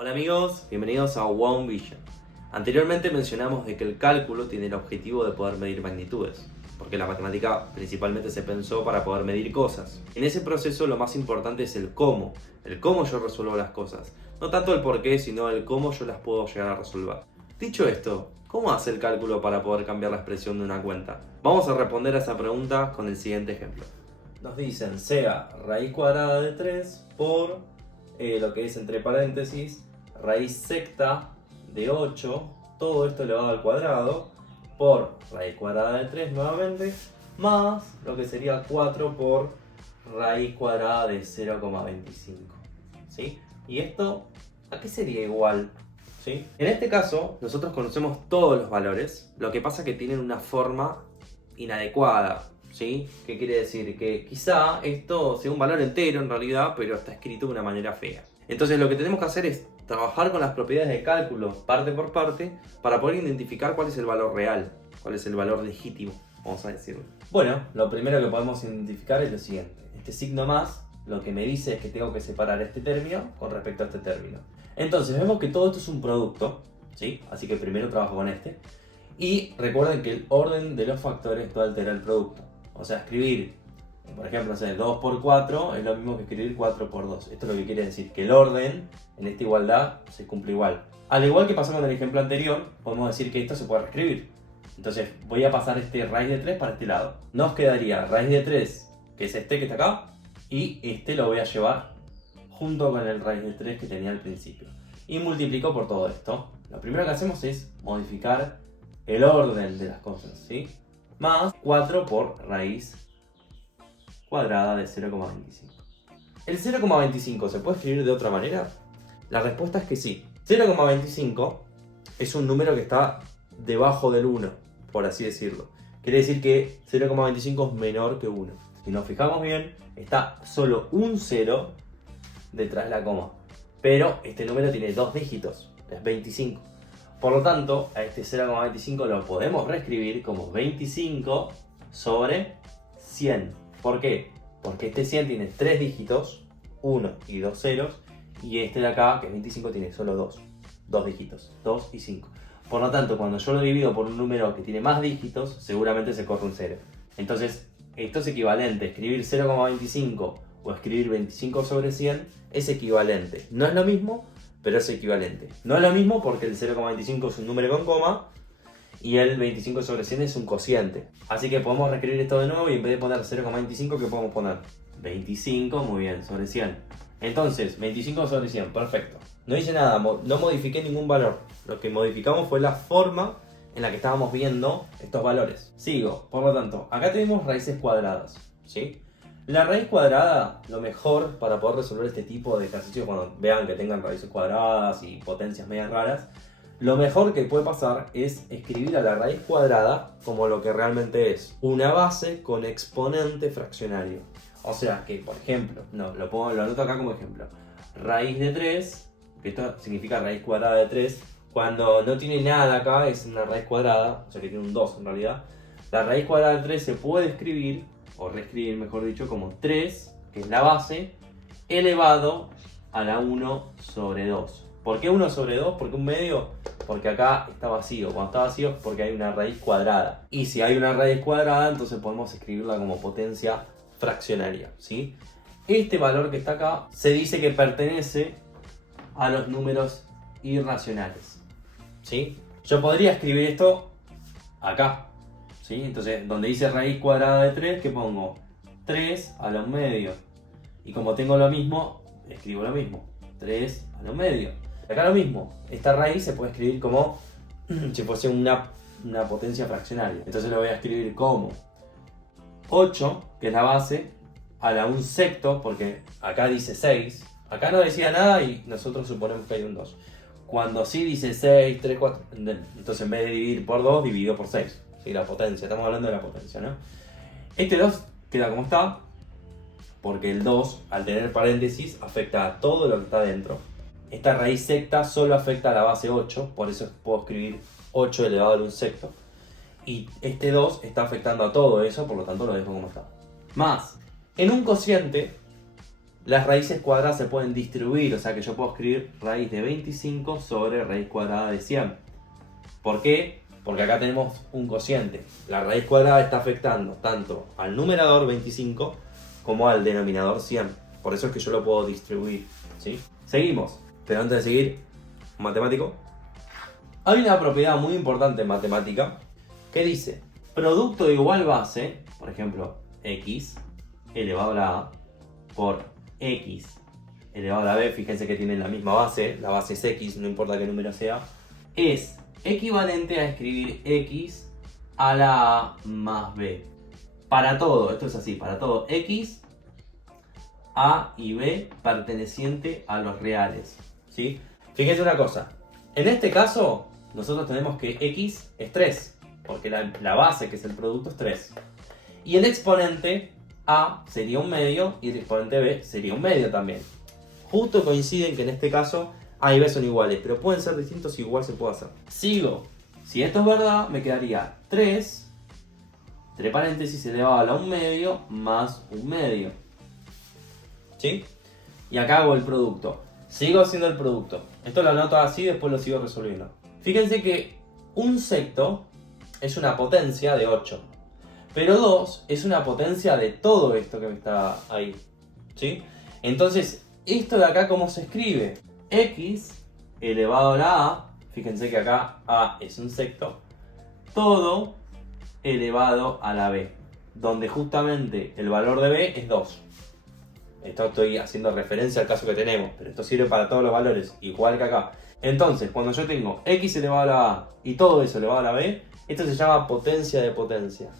Hola amigos, bienvenidos a One Vision. Anteriormente mencionamos de que el cálculo tiene el objetivo de poder medir magnitudes, porque la matemática principalmente se pensó para poder medir cosas. En ese proceso lo más importante es el cómo yo resuelvo las cosas. No tanto el por qué, sino el cómo yo las puedo llegar a resolver. Dicho esto, ¿cómo hace el cálculo para poder cambiar la expresión de una cuenta? Vamos a responder a esa pregunta con el siguiente ejemplo. Nos dicen sea raíz cuadrada de 3 por lo que es entre paréntesis raíz secta de 8, todo esto elevado al cuadrado, por raíz cuadrada de 3 nuevamente, más lo que sería 4 por raíz cuadrada de 0,25. ¿Sí? ¿Y esto a qué sería igual? ¿Sí? En este caso, nosotros conocemos todos los valores, lo que pasa es que tienen una forma inadecuada. ¿Sí? ¿Qué quiere decir? Que quizá esto sea un valor entero en realidad, pero está escrito de una manera fea. Entonces lo que tenemos que hacer es trabajar con las propiedades de cálculo parte por parte para poder identificar cuál es el valor real, cuál es el valor legítimo, vamos a decirlo. Bueno, lo primero que podemos identificar es lo siguiente. Este signo más lo que me dice es que tengo que separar este término con respecto a este término. Entonces vemos que todo esto es un producto, ¿sí? Así que primero trabajo con este. Y recuerden que el orden de los factores va a alterar el producto. O sea, escribir, por ejemplo, 2 por 4 es lo mismo que escribir 4 por 2. Esto es lo que quiere decir que el orden en esta igualdad se cumple igual. Al igual que pasó con el ejemplo anterior, podemos decir que esto se puede reescribir. Entonces voy a pasar este raíz de 3 para este lado. Nos quedaría raíz de 3, que es este que está acá, y este lo voy a llevar junto con el raíz de 3 que tenía al principio. Y multiplico por todo esto. Lo primero que hacemos es modificar el orden de las cosas, ¿sí? Más 4 por raíz cuadrada de 0,25. ¿El 0,25 se puede escribir de otra manera? La respuesta es que sí. 0,25 es un número que está debajo del 1, por así decirlo. Quiere decir que 0,25 es menor que 1. Si nos fijamos bien, está solo un 0 detrás de la coma. Pero este número tiene dos dígitos, es 25. Por lo tanto, a este 0,25 lo podemos reescribir como 25 sobre 100. ¿Por qué? Porque este 100 tiene 3 dígitos, 1 y 2 ceros, y este de acá, que es 25, tiene solo 2 dígitos, 2 y 5. Por lo tanto, cuando yo lo divido por un número que tiene más dígitos, seguramente se corre un 0. Entonces, esto es equivalente. Escribir 0,25 o escribir 25 sobre 100 es equivalente. No es lo mismo, pero es equivalente. No es lo mismo porque el 0,25 es un número con coma y el 25 sobre 100 es un cociente. Así que podemos reescribir esto de nuevo y en vez de poner 0,25, ¿qué podemos poner? 25, muy bien, sobre 100. Entonces, 25 sobre 100, perfecto. No hice nada, no modifiqué ningún valor. Lo que modificamos fue la forma en la que estábamos viendo estos valores. Sigo, por lo tanto, acá tenemos raíces cuadradas, ¿sí? La raíz cuadrada, lo mejor para poder resolver este tipo de ejercicios cuando vean que tengan raíces cuadradas y potencias medias raras, lo mejor que puede pasar es escribir a la raíz cuadrada como lo que realmente es, una base con exponente fraccionario. O sea que, por ejemplo, lo anoto acá como ejemplo, raíz de 3, que esto significa raíz cuadrada de 3, cuando no tiene nada acá es una raíz cuadrada, o sea que tiene un 2 en realidad. La raíz cuadrada de 3 se puede escribir, o reescribir mejor dicho, como 3, que es la base, elevado a la 1 sobre 2. ¿Por qué 1 sobre 2? ¿Por qué un medio? Porque acá está vacío. Cuando está vacío es porque hay una raíz cuadrada. Y si hay una raíz cuadrada, entonces podemos escribirla como potencia fraccionaria, ¿sí? Este valor que está acá se dice que pertenece a los números irracionales, ¿sí? Yo podría escribir esto acá, ¿sí? Entonces, donde dice raíz cuadrada de 3, ¿qué pongo? 3 a los medios. Y como tengo lo mismo, escribo lo mismo. 3 a los medios. Acá lo mismo. Esta raíz se puede escribir como si fuese una potencia fraccionaria. Entonces lo voy a escribir como 8, que es la base, a la 1 sexto, porque acá dice 6. Acá no decía nada y nosotros suponemos que hay un 2. Cuando sí dice 6, 3, 4, entonces en vez de dividir por 2, divido por 6. ¿Sí? La potencia, estamos hablando de la potencia, ¿no? Este 2 queda como está, porque el 2, al tener paréntesis, afecta a todo lo que está dentro. Esta raíz secta solo afecta a la base 8, por eso puedo escribir 8 elevado a 1 sexto. Y este 2 está afectando a todo eso, por lo tanto lo dejo como está. Más, en un cociente, las raíces cuadradas se pueden distribuir, o sea que yo puedo escribir raíz de 25 sobre raíz cuadrada de 100. ¿Por qué? Porque acá tenemos un cociente. La raíz cuadrada está afectando tanto al numerador 25 como al denominador 100. Por eso es que yo lo puedo distribuir, ¿sí? Seguimos. Pero antes de seguir, matemático. Hay una propiedad muy importante en matemática que dice producto igual base, por ejemplo, x elevado a la a por x elevado a la b, fíjense que tienen la misma base, la base es x, no importa qué número sea, es equivalente a escribir x a la a más b. Para todo, esto es así, para todo x, a y b perteneciente a los reales, ¿sí? Fíjense una cosa, en este caso nosotros tenemos que x es 3, porque la base, que es el producto, es 3. Y el exponente a sería un medio y el exponente b sería un medio también. Justo coinciden que en este caso a y b son iguales, pero pueden ser distintos y igual se puede hacer. Sigo. Si esto es verdad, me quedaría 3, entre paréntesis, elevado a la 1 medio más 1 medio. ¿Sí? Y acá hago el producto. Sigo haciendo el producto. Esto lo anoto así, después lo sigo resolviendo. Fíjense que un secto es una potencia de 8. Pero 2 es una potencia de todo esto que está ahí. ¿Sí? Entonces, esto de acá, ¿cómo se escribe? X elevado a la a, fíjense que acá a es un secto, todo elevado a la b, donde justamente el valor de b es 2. Esto estoy haciendo referencia al caso que tenemos, pero esto sirve para todos los valores, igual que acá. Entonces, cuando yo tengo x elevado a la a y todo eso elevado a la b, esto se llama potencia de potencia.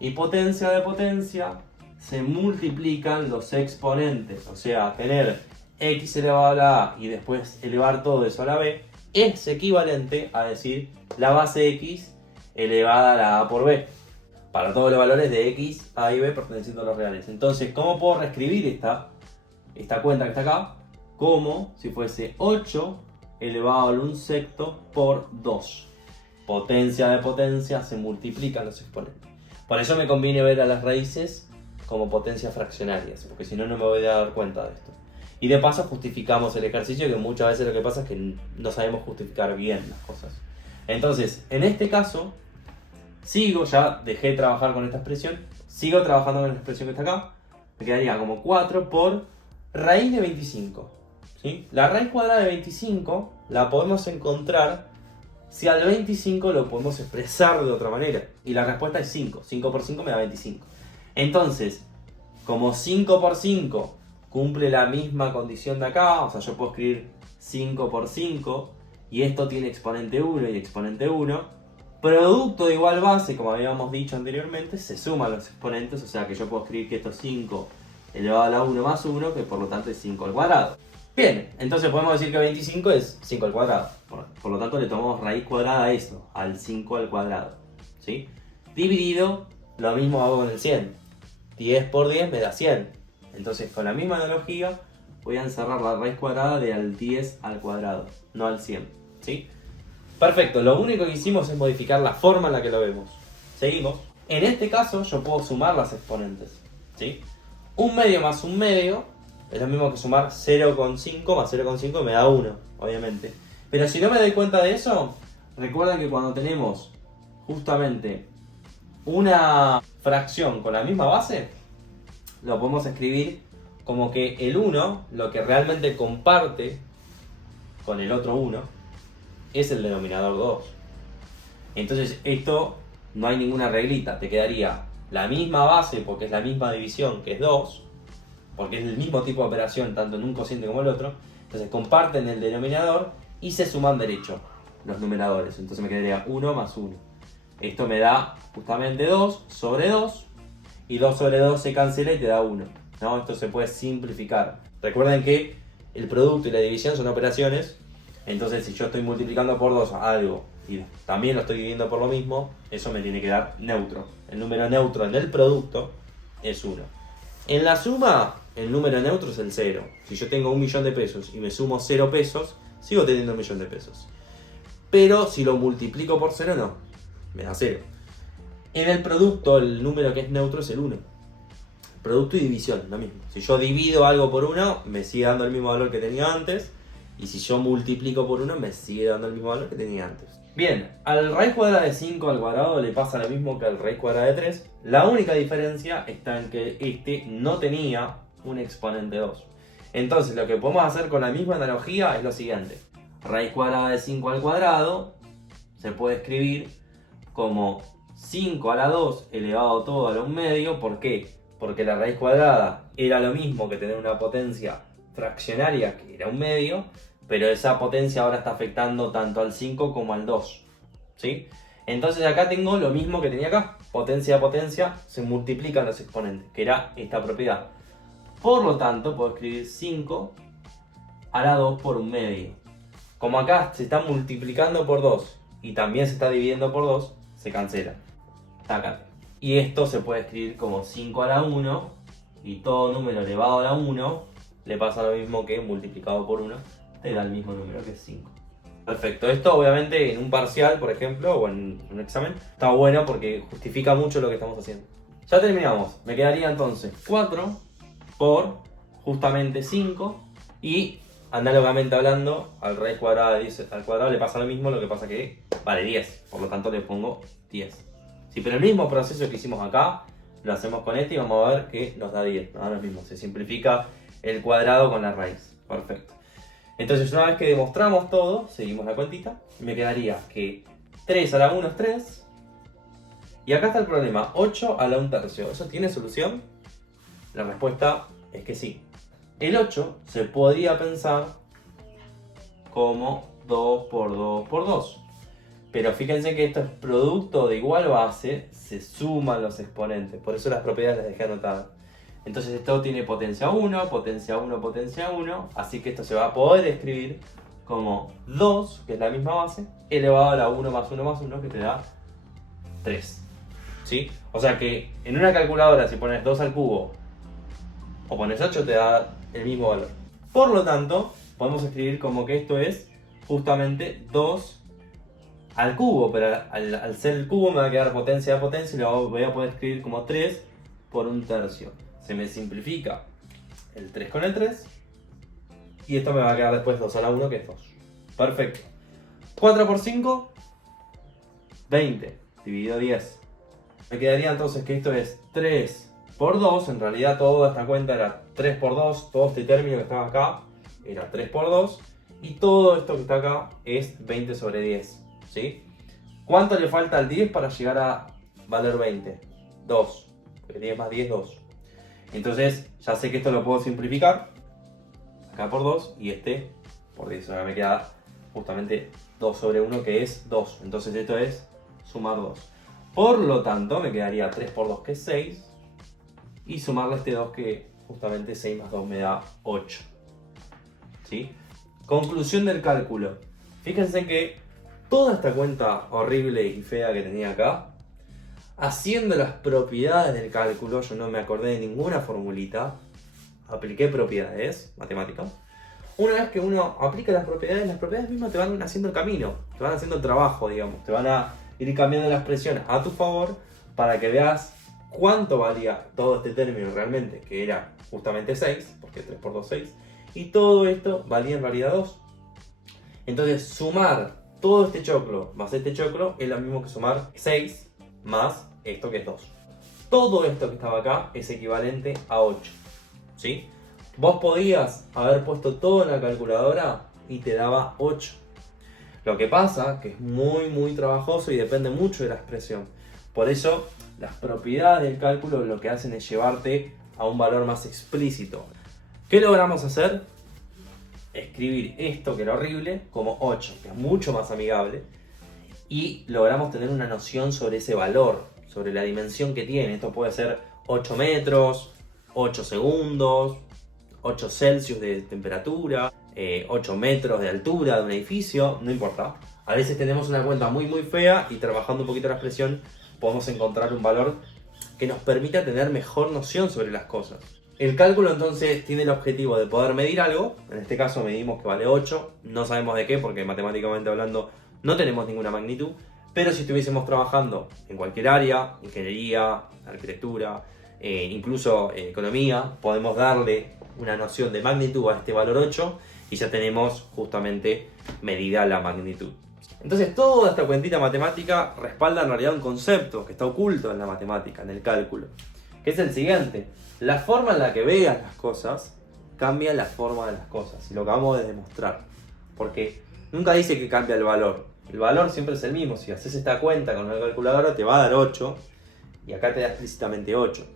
Y potencia de potencia se multiplican los exponentes, o sea, tener x elevado a la a y después elevar todo eso a la b es equivalente a decir la base x elevada a la a por b, para todos los valores de x, a y b perteneciendo a los reales. Entonces, ¿cómo puedo reescribir esta cuenta que está acá? Como si fuese 8 elevado al 1 sexto por 2. Potencia de potencia se multiplican los exponentes. Por eso me conviene ver a las raíces como potencias fraccionarias, porque si no, no me voy a dar cuenta de esto. Y de paso justificamos el ejercicio, que muchas veces lo que pasa es que no sabemos justificar bien las cosas. Entonces, en este caso, sigo, ya dejé de trabajar con esta expresión, sigo trabajando con la expresión que está acá, me quedaría como 4 por raíz de 25. ¿Sí? La raíz cuadrada de 25 la podemos encontrar si al 25 lo podemos expresar de otra manera. Y la respuesta es 5. 5 por 5 me da 25. Entonces, como 5 por 5 cumple la misma condición de acá, o sea, yo puedo escribir 5 por 5, y esto tiene exponente 1 y exponente 1, producto de igual base, como habíamos dicho anteriormente, se suman los exponentes, o sea que yo puedo escribir que esto es 5 elevado a la 1 más 1, que por lo tanto es 5 al cuadrado. Bien, entonces podemos decir que 25 es 5 al cuadrado. Por lo tanto le tomamos raíz cuadrada a eso, al 5 al cuadrado. ¿Sí? Dividido, lo mismo hago con el 100. 10 por 10 me da 100. Entonces con la misma analogía voy a encerrar la raíz cuadrada de al 10 al cuadrado, no al 100. ¿Sí? Perfecto, lo único que hicimos es modificar la forma en la que lo vemos. Seguimos. En este caso yo puedo sumar las exponentes. ¿Sí? 1 medio más 1 medio es lo mismo que sumar 0,5 más 0,5 me da 1, obviamente. Pero si no me doy cuenta de eso, recuerden que cuando tenemos justamente una fracción con la misma base, lo podemos escribir como que el 1, lo que realmente comparte con el otro 1, es el denominador 2. Entonces esto no hay ninguna reglita, te quedaría la misma base porque es la misma división, que es 2, porque es el mismo tipo de operación tanto en un cociente como el otro. Entonces comparten el denominador y se suman derecho los numeradores. Entonces me quedaría 1 más 1. Esto me da justamente 2 sobre 2, y 2 sobre 2 se cancela y te da 1, ¿no? Esto se puede simplificar. Recuerden que el producto y la división son operaciones, entonces si yo estoy multiplicando por 2 algo y también lo estoy dividiendo por lo mismo, eso me tiene que dar neutro. El número neutro en el producto es 1. En la suma, el número neutro es el 0. Si yo tengo 1.000.000 de pesos y me sumo 0 pesos, sigo teniendo 1.000.000 de pesos. Pero si lo multiplico por 0, no, me da 0. En el producto, el número que es neutro es el 1. Producto y división, lo mismo. Si yo divido algo por 1, me sigue dando el mismo valor que tenía antes. Y si yo multiplico por 1, me sigue dando el mismo valor que tenía antes. Bien, al raíz cuadrada de 5 al cuadrado le pasa lo mismo que al raíz cuadrada de 3. La única diferencia está en que este no tenía un exponente 2. Entonces lo que podemos hacer con la misma analogía es lo siguiente. Raíz cuadrada de 5 al cuadrado se puede escribir como 5 a la 2 elevado todo a la 1 medio. ¿Por qué? Porque la raíz cuadrada era lo mismo que tener una potencia fraccionaria que era 1 medio, pero esa potencia ahora está afectando tanto al 5 como al 2, ¿sí? Entonces acá tengo lo mismo que tenía acá. Potencia a potencia se multiplican los exponentes, que era esta propiedad. Por lo tanto, puedo escribir 5 a la 2 por 1 medio. Como acá se está multiplicando por 2 y también se está dividiendo por 2, se cancela. Acá. Y esto se puede escribir como 5 a la 1 y todo número elevado a la 1 le pasa lo mismo que multiplicado por 1 te da el mismo número que es 5. Perfecto. Esto obviamente en un parcial, por ejemplo, o en un examen, está bueno porque justifica mucho lo que estamos haciendo. Ya terminamos. Me quedaría entonces 4 por justamente 5 y análogamente hablando al raíz cuadrada de 10 al cuadrado le pasa lo mismo, lo que pasa que vale 10, por lo tanto le pongo 10. Sí, pero el mismo proceso que hicimos acá lo hacemos con este y vamos a ver que nos da 10. No, lo mismo, se simplifica el cuadrado con la raíz. Perfecto. Entonces una vez que demostramos todo, seguimos la cuentita, me quedaría que 3 a la 1 es 3 y acá está el problema, 8 a la 1 tercio. ¿Eso tiene solución? La respuesta es que sí. El 8 se podría pensar como 2 por 2 por 2. Pero fíjense que esto es producto de igual base, se suman los exponentes. Por eso las propiedades las dejé anotadas. Entonces esto tiene potencia 1, potencia 1, potencia 1. Así que esto se va a poder escribir como 2, que es la misma base, elevado a la 1 más 1 más 1, que te da 3. ¿Sí? O sea que en una calculadora si pones 2 al cubo o pones 8 te da el mismo valor. Por lo tanto, podemos escribir como que esto es justamente 2 al cubo, pero al ser el cubo me va a quedar potencia de potencia y lo voy a poder escribir como 3 por 1 tercio. Se me simplifica el 3 con el 3 y esto me va a quedar después 2 a la 1, que es 2. Perfecto. 4 por 5, 20, dividido 10. Me quedaría entonces que esto es 3 por 2, en realidad toda esta cuenta era 3 por 2, todo este término que estaba acá era 3 por 2 y todo esto que está acá es 20 sobre 10, ¿sí? ¿Cuánto le falta al 10 para llegar a valer 20? 2, porque 10 más 10, 2. Entonces ya sé que esto lo puedo simplificar, acá por 2 y este por 10, ahora me queda justamente 2 sobre 1 que es 2, entonces esto es sumar 2. Por lo tanto me quedaría 3 por 2 que es 6 y sumarle este 2 que justamente 6 más 2 me da 8. ¿Sí? Conclusión del cálculo. Fíjense que toda esta cuenta horrible y fea que tenía acá, haciendo las propiedades del cálculo, yo no me acordé de ninguna formulita, apliqué propiedades matemáticas. Una vez que uno aplica las propiedades mismas te van haciendo el camino, te van haciendo el trabajo, digamos, te van a ir cambiando la expresión a tu favor para que veas cuánto valía todo este término realmente, que era justamente 6, porque 3 por 2 es 6, y todo esto valía en realidad 2. Entonces sumar todo este choclo más este choclo es lo mismo que sumar 6 más esto que es 2. Todo esto que estaba acá es equivalente a 8, ¿sí? Vos podías haber puesto todo en la calculadora y te daba 8. Lo que pasa que es muy trabajoso y depende mucho de la expresión. Por eso las propiedades del cálculo lo que hacen es llevarte a un valor más explícito. ¿Qué logramos hacer? Escribir esto que era horrible como 8, que es mucho más amigable. Y logramos tener una noción sobre ese valor, sobre la dimensión que tiene. Esto puede ser 8 metros, 8 segundos, 8 Celsius de temperatura, 8 metros de altura de un edificio, no importa. A veces tenemos una cuenta muy fea y trabajando un poquito la expresión podemos encontrar un valor que nos permita tener mejor noción sobre las cosas. El cálculo entonces tiene el objetivo de poder medir algo, en este caso medimos que vale 8, no sabemos de qué porque matemáticamente hablando no tenemos ninguna magnitud, pero si estuviésemos trabajando en cualquier área, ingeniería, arquitectura, incluso en economía, podemos darle una noción de magnitud a este valor 8 y ya tenemos justamente medida la magnitud. Entonces toda esta cuentita matemática respalda en realidad un concepto que está oculto en la matemática, en el cálculo, que es el siguiente: la forma en la que veas las cosas cambia la forma de las cosas, y lo acabamos de demostrar, porque nunca dice que cambia el valor siempre es el mismo. Si haces esta cuenta con una calculadora te va a dar 8 y acá te da explícitamente 8.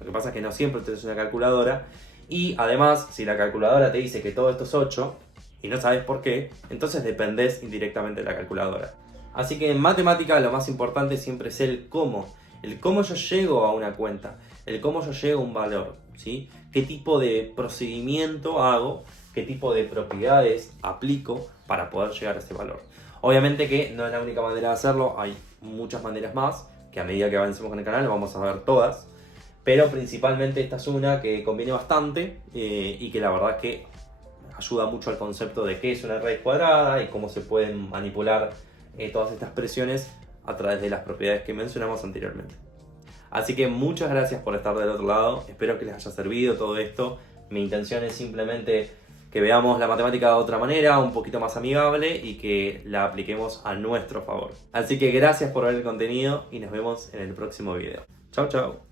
Lo que pasa es que no siempre tenés una calculadora, y además si la calculadora te dice que todo esto es 8 y no sabes por qué, entonces dependés indirectamente de la calculadora. Así que en matemática lo más importante siempre es el cómo yo llego a una cuenta, el cómo yo llego a un valor, ¿sí? Qué tipo de procedimiento hago, qué tipo de propiedades aplico para poder llegar a ese valor. Obviamente que no es la única manera de hacerlo, hay muchas maneras más, que a medida que avancemos en el canal vamos a ver todas, pero principalmente esta es una que conviene bastante y que la verdad es que ayuda mucho al concepto de qué es una raíz cuadrada y cómo se pueden manipular todas estas expresiones a través de las propiedades que mencionamos anteriormente. Así que muchas gracias por estar del otro lado, espero que les haya servido todo esto. Mi intención es simplemente que veamos la matemática de otra manera, un poquito más amigable, y que la apliquemos a nuestro favor. Así que gracias por ver el contenido y nos vemos en el próximo video. Chau, chau.